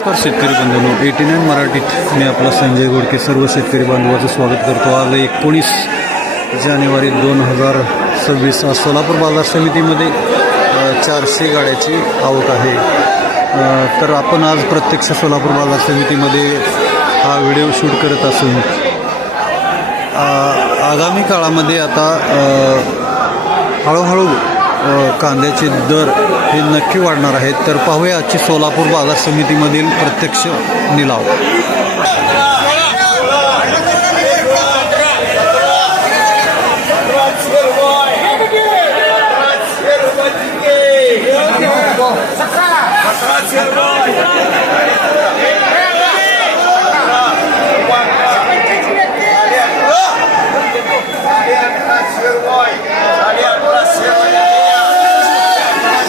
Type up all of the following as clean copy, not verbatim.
नमस्कार शेतकरी बांधवांनो, 89 मराठीत मी आपला संजय गोडके सर्व शेतकरी बांधवांचं स्वागत करतो। आज 19 जानेवारी 2026 आज सोलापूर बाजार समितीमध्ये 400 गाड्याची आवक आहे। तर आपण आज प्रत्यक्ष सोलापूर बाजार समितीमध्ये हा व्हिडिओ शूट करत असून आगामी काळामध्ये आता हळूहळू कांद्याचे दर हे नक्की वाढणार आहेत। तर पाहूया आजची सोलापूर बाजार समितीमधील प्रत्यक्ष निलाव।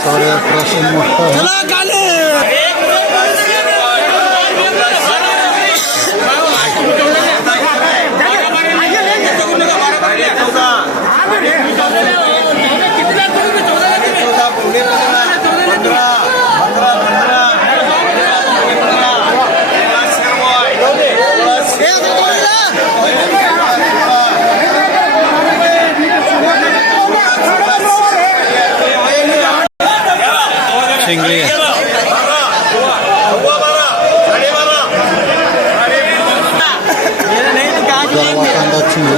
साडे 1800 मोठा शेंगळे कांदा चिंगळी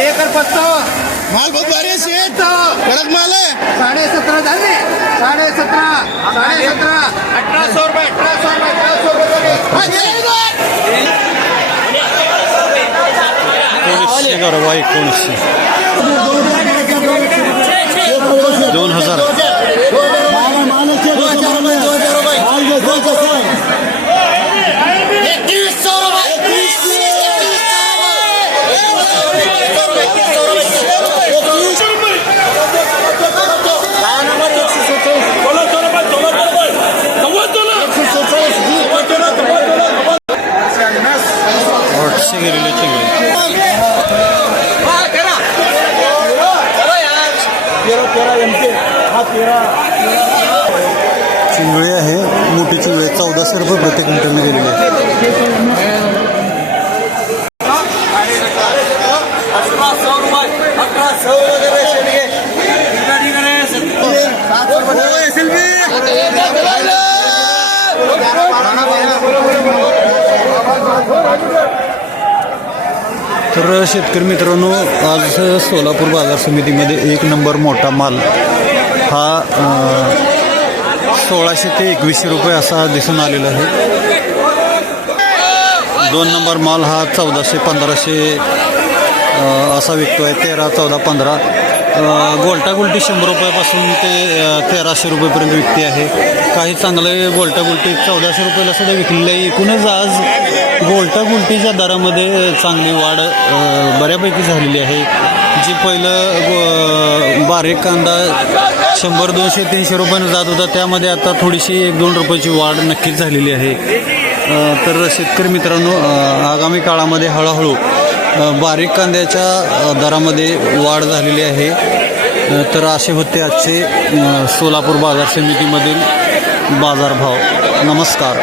1600 माल बहुत भारी है, कड़क माल है। 17.5 झाले, 17.5 1800 रुपये 2000 गेलेले चिंगळे आहे। मोठी चिंगळे 1400 रुपये प्रति क्विंटलने गेलेली आहे। तर शेतकरी मित्रांनो, आज सोलापूर बाजार समितीमध्ये 1 नंबर मोठा माल हा 1600 ते 2100 रुपये असा दिसून आलेला आहे। 2 नंबर माल हा 1400-1500 असा विकतो आहे। 13, 14, 15 गोल्टा गुलटी 100 रुपयापासून ते 1300 रुपयेपर्यंत विकते आहे। काही चांगले गोल्टा गुलटी 1400 रुपयाला सुद्धा विकलेले आहे। एकूणच आज गोल्टा गुलटीच्या दरामध्ये चांगली वाढ बऱ्यापैकी झालेली आहे। जी पहिलं बारीक कांदा 100, 200, 300 रुपयानं जात होता, त्यामध्ये आता थोडीशी 1-2 रुपयाची वाढ नक्कीच झालेली आहे। तर शेतकरी मित्रांनो, आगामी काळामध्ये हळूहळू बारीक कांद्याच्या दरामध्ये वाढ झालेली आहे। तर असे होते आजचे सोलापूर बाजार समितीमधील बाजारभाव। नमस्कार।